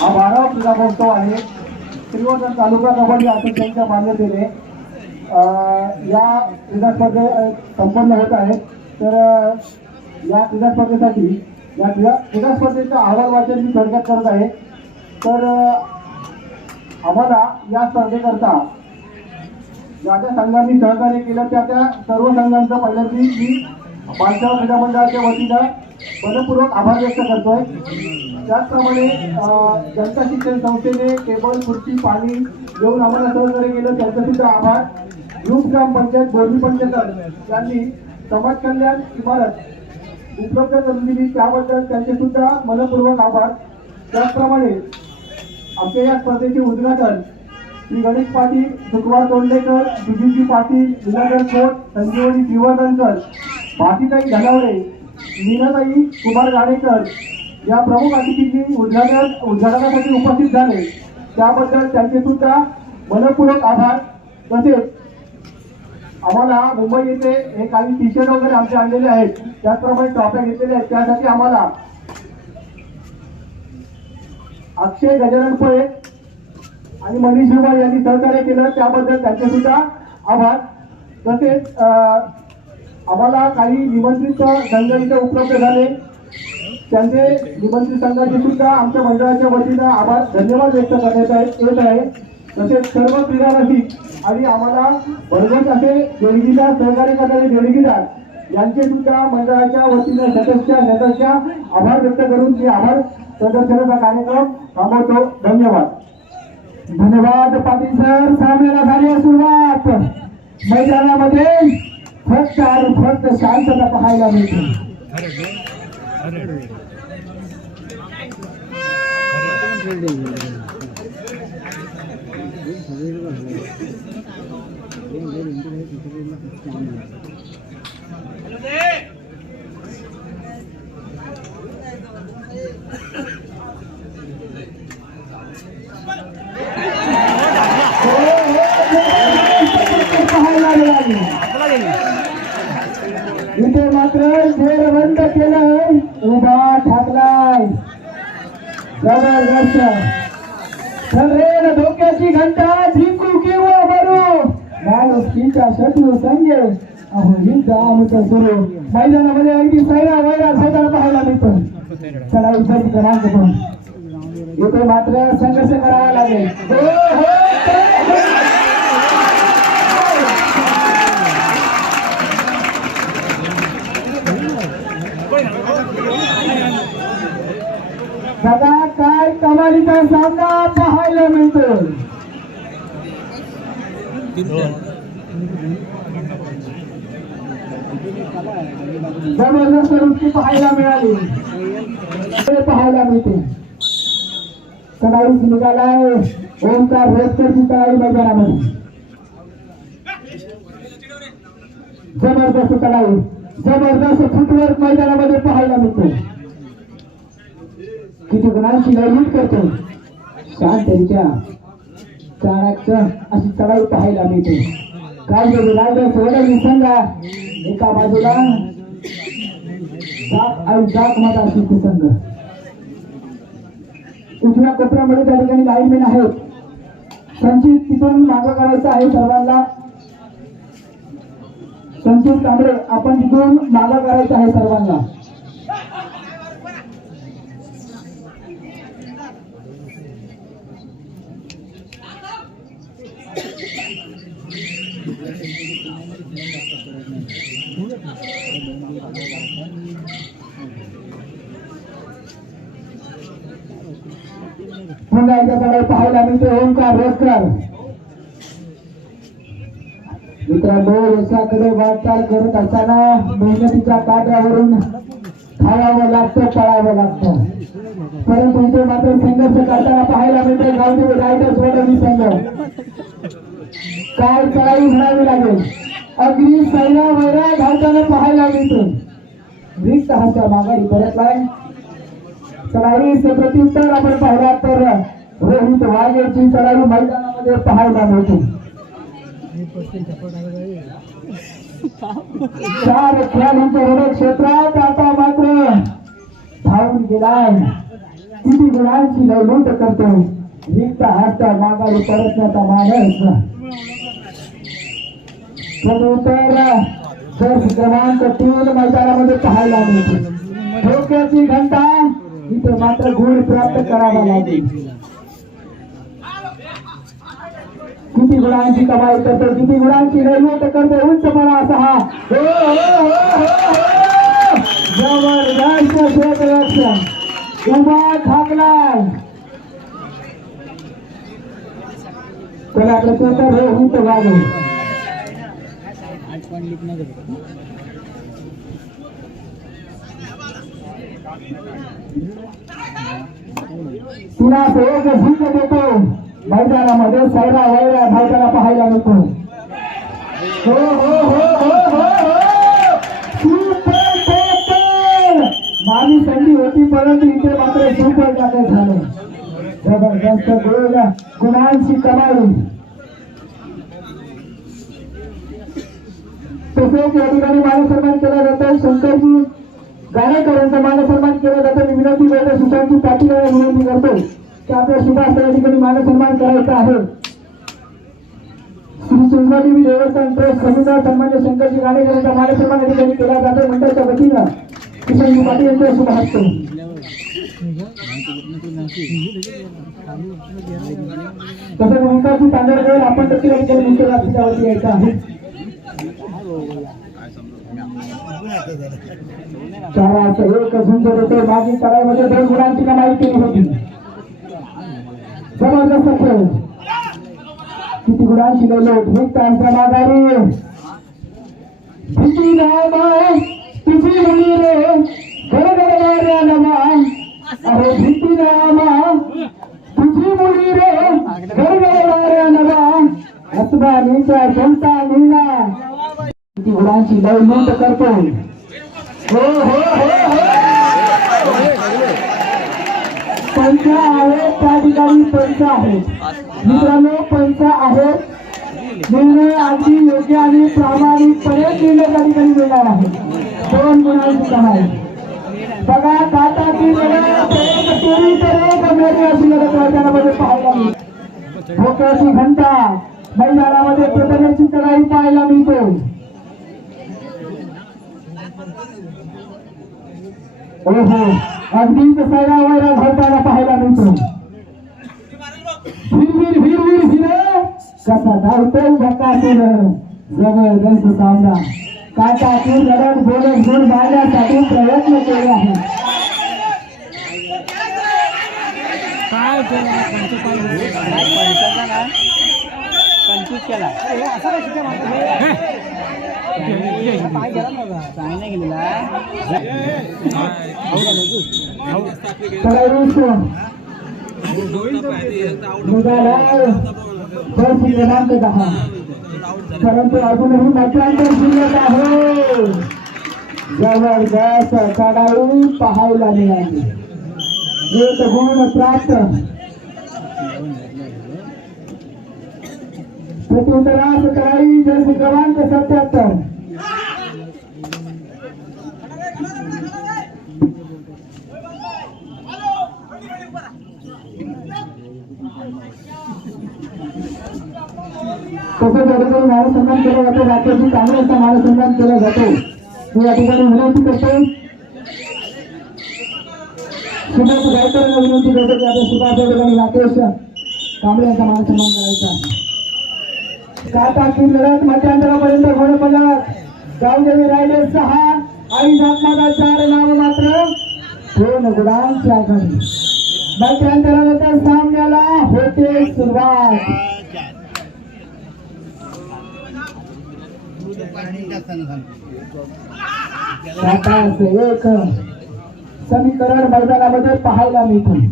हा 12वा क्रीडा महोत्सव आहे. श्रीवर्धन तालुका कबड्डी असोसिएशनच्या मान्यतेने या क्रीडा स्पर्धे संपन्न होत आहेत. तर या क्रीडा स्पर्धेसाठी या क्रीडा स्पर्धेचा अहवाल वाचन मी थोडक्यात करत आहे. तर आम्हाला या स्पर्धेकरता ज्या ज्या संघांनी सहकार्य केलं त्या सर्व संघांचं पहिल्यांदा मी बालशाळा क्रीडा मंडळाच्या वतीनं मनपूर्वक आभार व्यक्त करतोय. त्याचप्रमाणे जनता शिक्षण संस्थेने टेबल खुर्ची पाणी देऊन आम्हाला सहकार्य केलं त्यांचं सुद्धा आभार. ग्रुप ग्रामपंचायत बोर्डी पंचायत यांनी समाज कल्याण इमारत उपलब्ध करून दिली त्याबद्दल त्यांचे सुद्धा मनपूर्वक आभार. त्याचप्रमाणे आमच्या या स्पर्धेचे उद्घाटन श्री गणेश पाटील, सुखवार तोंडलेकर, सुजितजी पाटील, लीलाधर खोट, संजीवनी श्रीवर्धनकर, भारतीताई धनावडे, मीनाताई कुमार गाडेकर या प्रमुख अतिथींनी उद्घाटनासाठी उपस्थित झाले त्याबद्दल त्यांचे सुद्धा मनपूर्वक आभार. तसेच आम्हाला मुंबई येथे हे काही टी शर्ट वगैरे आमचे आणलेले आहेत, त्याचप्रमाणे ट्रॉफ्या घेतलेल्या आहेत. त्यासाठी आम्हाला अक्षय गजानन पळे आणि मनीष रुमाल यांनी सहकार्य केलं त्याबद्दल त्यांचे सुद्धा आभार. तसेच आम्हाला काही निमंत्रित संघ इथे उपलब्ध झाले त्यांचे निमंत्रित संघाचे सुद्धा आमच्या मंडळाच्या वतीनं आभार धन्यवाद व्यक्त करण्यात येत आहे. तसेच सर्व क्रीडा रसिक आणि आम्हाला भरघोस असे देणगीदार सहकार्य करणारे देणगीदार यांचे सुद्धा मंडळाच्या वतीनं सदस्य आभार व्यक्त करून मी आभार प्रदर्शनाचा कार्यक्रम थांबवतो. धन्यवाद. धन्यवाद पाटील सर. सामन्याला झाली सुरुवात. मैदानामध्ये फक्त आणि फक्त शांतता पाहायला मिळते. इथे मात्र खेळ बंद केलंय. उभा ठाकलाय जबरदस्त. ठरेल धोक्याची घंटा जिंकू किंवा मरू माणुसकीच्या शत्रू संघे अहो युद्ध आमचं सुरू. मैदानामध्ये अगदी सैरा वैरा सैरा पाहायला मिळतो. चढाई क्रमांक 2 इथे मात्र संघर्ष करावा लागेल. बघा काय कमालीचा सामना पाहायला मिळतो. जबरदस्त वृत्ती पाहायला मिळाली पाहायला मिळते. चढाईच निघालाय ओमकार रेस्टरची चढाई मैदानामध्ये. जबरदस्त चढाई जबरदस्त फुटवर्क मैदानामध्ये पाहायला मिळतो. किती गुणांची लढवट करतो. शांतरित्या चाणक्य अशी चढाई पाहायला मिळते. काय राजा सोडली संघा एका बाजूला जात मता शिस्त संघ. उजव्या कोपऱ्यामध्ये त्या ठिकाणी लाईनमॅन आहेत. संचित तिथून मागं करायचं आहे सर्वांना. संचित कांबळे आपण तिथून मागं करायचं आहे सर्वांना. पुन्हा एकदा पाहायला मिळते ओमकार रेस्कर. मित्रांनो यशाकडे वाटचाल करत असताना मेहनतीच्या काट्यावरून धावावं लागतं पळावं लागतं. परंतु इथे मात्र संघर्ष करताना पाहायला मिळते गावदेवी रायडर्स वडोली संघ. काय चढाई म्हणावी लागेल. अगदी सैरा वैरा घालताना पाहायला मिळतो. रिक्त हातच्या माघारी परतलाय. चढाईचे प्रत्युत्तर आपण पाहिला तर रोहित वाघेची चढाई मैदानामध्ये पाहायला मिळते. 4 खेळाडूंच्या हृदय क्षेत्रात आता मात्र धावून गेलाय. किती गुणांची लवलूट करतो रिक्त हातचा मागारी परतण्याचा माणूस तर जर क्रमांक 3 मैदानामध्ये पाहायला मिळते धोक्याची घंटा इथे मात्र गुण प्राप्त करावा लागेल किती गुणांची कमाई करतो किती गुणांची लवलूट करतो उंचपणा असा हा जबरदस्त क्षेत्ररक्षण उभा थांबलाय त्याला तर हे उंच वागव तुला एक झुक देतो मैदानामध्ये सैरा वैरा धावताना पाहायला मिळतो हो हो हो हो हो सुपर माली संधी होती परंतु इथे मात्र सुपर टाकत झालं जबरदस्त गोल गुणांची कमाई तसेच या ठिकाणी मानसन्मान केला जातो शंकरजी गाणेकरांचा मानसन्मान केला जातो मी विनंती करतो सुशांतजी पाटील यांना विनंती करतो की आपल्या सुभाष या ठिकाणी मानसन्मान करायचा आहे श्री सुंदरदेवी देवस्थान ट्रस्ट समुदाय सन्मान्य शंकरजी गाणेकरांचा मानसन्मान या ठिकाणी केला जातो मंडळाच्या वतीनं सुशांतजी पाटील यांच्या शुभ हस्ते तसंच ओंकारजी तांदळकर आपण देखील या ठिकाणी मुख्य राष्ट्रीच्या वती यायचं आहे चाराचं एक झुंज देतो मागील करायमध्ये 2 गुणांची कमाई केली होती जबरदस्त खेळ किती गुणांची लवलूट विकतांचा माघारी भीती नामाय तुझी मुली रे गडगडणाऱ्या नमा अरे भीती नामा तुझी मुली रे गडगडणाऱ्या नमा अस्मानीच्या संता नीना किती गुणांची लवलूट करतो हो हो हो पंच आहेत त्या ठिकाणी पंच आहेत मित्रांनो पंच आहेत निर्णय अगदी योग्य आणि प्रामाणिकपणे निर्णय त्या ठिकाणी मिळणार आहे 2 गुणांची कमाई बघा काटाची मैदानामध्ये पाहायला मिळते धोक्याची घंटा मैदानामध्ये प्रथमेची चढाई पाहायला मिळते ओहो अगदीच सैरा वैरा घडताना पाहायला मिळतो वीर कसा धावतोय बकासूर जबरदस्त सामना काटातून लढत बोलत गुण बाळण्यासाठी प्रयत्न केले आहेत काय पंचवीस केला चांगला गेलेला क्रमांक 10 परंतु अजूनही मध्यांतर शिल्लक आहे जबरदस्त चढाई पाहायला मिळाली 1 गुण प्राप्त प्रत्युत्तरास चढाई जर्सी क्रमांक 77 तसेच या ठिकाणी मानसन्मान केला जातो राकेशजी काँग्रेसचा मानसन्मान केला जातो मी या ठिकाणी विनंती करतो सुभाष गायकवाडांना विनंती करतो की आपल्या सुभाष या ठिकाणी राकेश कांबळे यांचा मानसन्मान करायचा काटाची लढत मध्यांतरापर्यंत घोडपलट गावदेवी राहिले 6 आणि झाकमाता 4 नाव मात्र 2 गुणांची आघाडी मध्यांतरानंतर सामन्याला होते सुरुवात एक समीकरण मैदानामध्ये पाहायला मिळते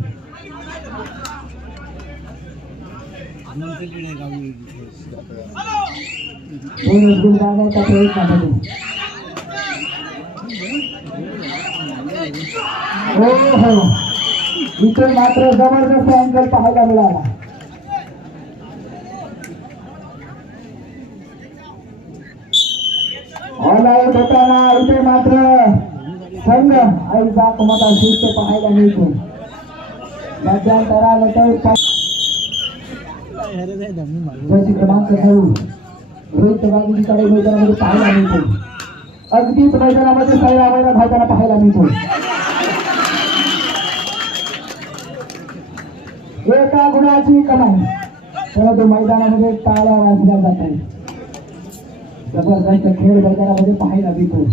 प्रयत्न हो इथे मात्र जबरदस्त अँगल पाहायला मिळाला ऑल आउट होताना इथे मात्र संघ आई बाप मोठा शिस्त पाहायला मिळतो मध्यंतरानंतर जशी क्रमांक 9 रोहित वाघिणीकडे मैदानामध्ये पाहायला मिळतो. अगदीच मैदानामध्ये सायरा मैदान धावताना पाहायला मिळतो. एका गुणाची कमाई, परंतु मैदानामध्ये टाळ्या वाजल्या जात आहेत. जबरदस्त खेळ मैदानामध्ये पाहायला मिळतो.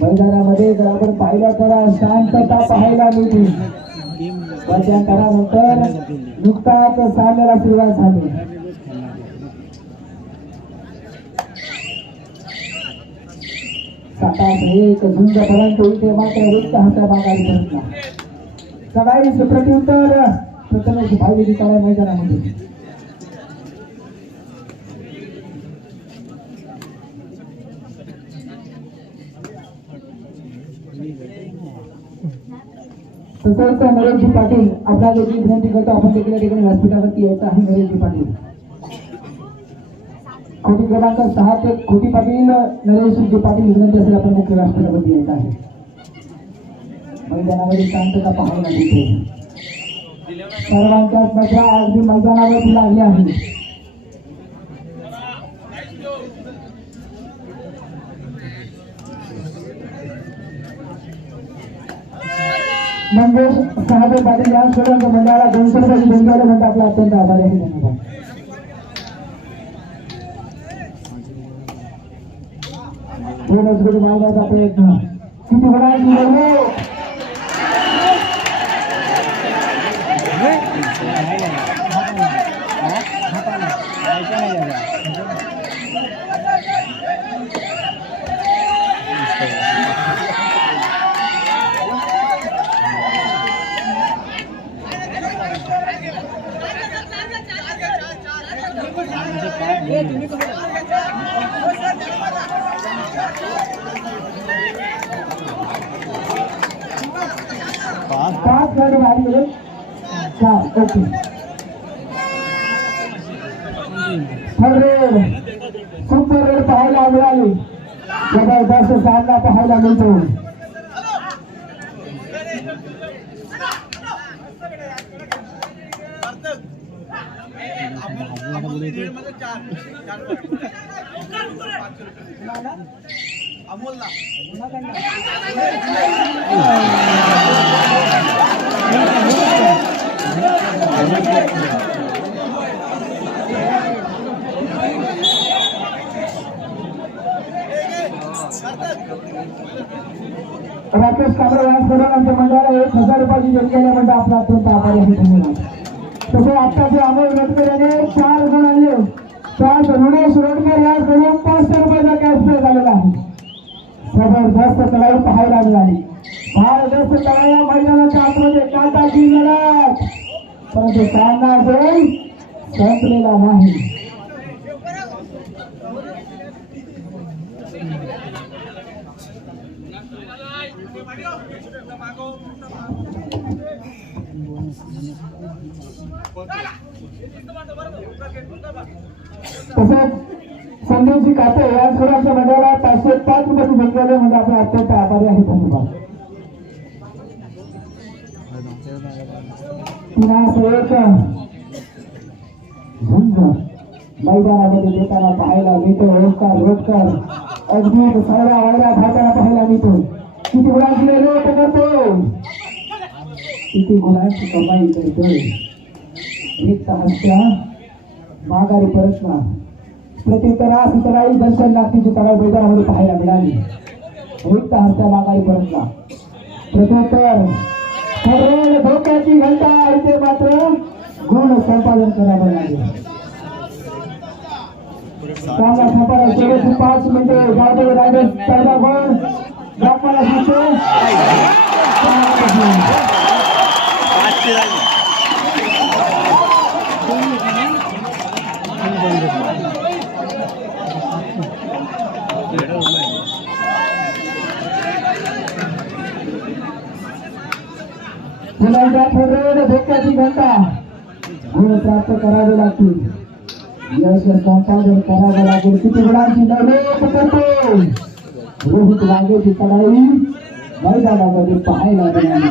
मैदानामध्ये जर आपण पाहिलं तर शांतता पाहायला मिळते. मध्यंतरानंतर नुकताच सामन्याला सुरुवात झाली. सातास एक झुंज परंतु इथे मात्र रिक्त हाता मागारी परतला. सगळी प्रत्युत्तर प्रथमेश भाई काळ्या मैदानामध्ये. तसंच नरेशजी पाटील आपला देखील विनंती करतो, आपण देखील या ठिकाणी व्यासपीठावरती यायचं आहे. नरेशजी पाटील खोटी क्रमांक 6 ते खोटी पाटील नरेशजी पाटील विनंती असेल, आपण मुख्य व्यासपीठावरती यायचं आहे. मैदानामध्ये शांतता पाहायला मिळते. सर्वांच्याच नजरा अगदी मैदानावरती लागली आहे. मंगेश सहाबे पाटील या सोडून मंडळाला 200 रुपये देऊन गेले म्हणतात. आपला अत्यंत आभारी आहे. धन्यवाद. दोनच गुरु मारण्याचा प्रयत्न किती होणार. पाच गाडी मारली. ओके सुपर रेड पाहायला मिळाली. जबरदस्त सामना पाहायला मिळतो. राकेश कांबळे यांच्याकडून आमच्या मंडळाला 1000 रुपयाची देणगी केल्याबद्दल आपला अत्यंत आभारी आहे. धन्यवाद. तसे आता जे अमोल गडकर याने 4 गुण आणले. त्यात रुणेश रोडकर यांच्याकडून 500 रुपयाचा कॅश प्राइज आलेला आहे. जबरदस्त लढाई पाहायला मिळाली. भारदस्त लढाई या मैदानाच्या आतमध्ये काटाची लढत, परंतु सामना अजून संपलेला नाही. तसेच संदेशजी काटे यांच्याकडे आमच्या मंडळाला 505 रुपयाची देणगी आली म्हणजे आपण अत्यंत आभारी आहे. धन्यवाद. मैदानामध्ये देताना पाहायला मिळतो. ओंकार रोडकर अगदी सायरा वायरा धावताना पाहायला मिळतो. किती गुणांची लोक करतो, किती गुणांची कमाई करतोय. एक हास्य माघारी परतला. प्रत्युत्तरास तराई दर्शन लागतीची तराई मैदानामध्ये पाहायला मिळाली. रिक्त हास्य माघारी परतला. प्रत्युत्तर धोक्याची घंटा इथे मात्र गुण संपादन करावं लागेल. सामना संपादन शेवटची 5 मिनिटे जाधव रायगड पहिला गोल दाखवायला शिकतो. धोक्याची घंटा गुण प्राप्त करावे लागतील. यश संपादन करावं लागेल. किती गुणांची लढत करतो रोहित वाघेची चढाई मैदानामध्ये पाहायला मिळाली.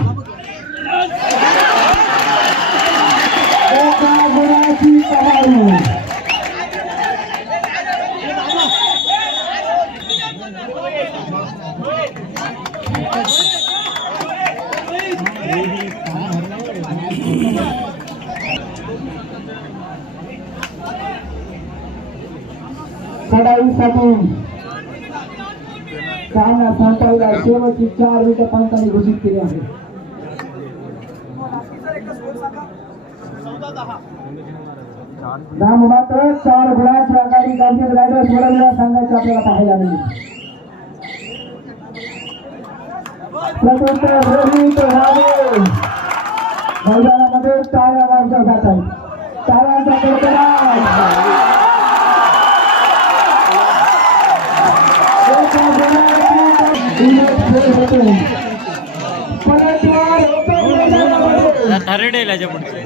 एका गुणाची कमाई. चढाईसाठी सामना संपवला. शेवटची 4 विकेट पंचांनी घोषित केली आहे. नाम मात्र 4 गुणाची आघाडी गांधी रायडर्स वडोदरा संघाची आपल्याला पाहायला मिळाली. प्रत्युत्तर रोहित राणे मैदानामध्ये टाळ्या वाजवल्या जात आहेत. टाळ्यांचा कडकडाट. थर्ड याच्या पुढचे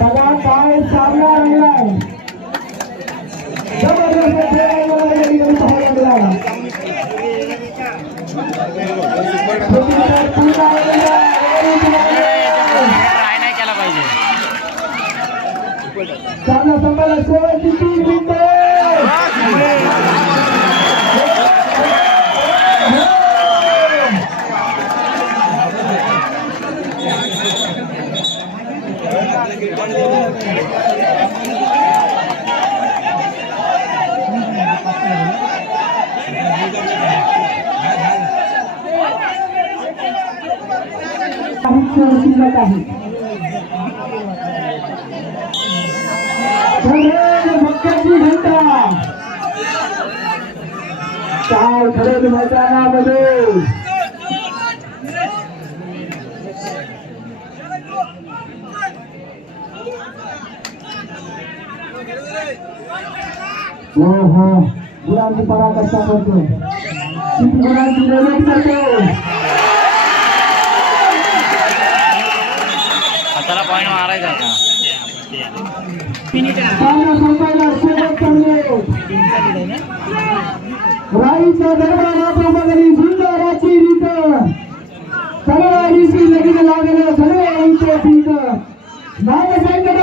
बघा काय सामना रंगलाय. जबरदस्त ट्राय नाही केला पाहिजे. सामना संपला. शेवटची 3 मिनिटे. शिल्लक आहे. धक्क्याची घंटा काय खरंच मैदानामध्ये हो हो गुलाबी पराकाष्ठा करतो. गुलाबी निर्मिती करतो. हाताला पॉईंट मारायचा आता. सामना संपायला शेवटचा मिनिट. राईच्या दरबाराप्रमाणे सुंदराची रीत सर्वांशी लगीन लागलं सर्व पीक नागसंकट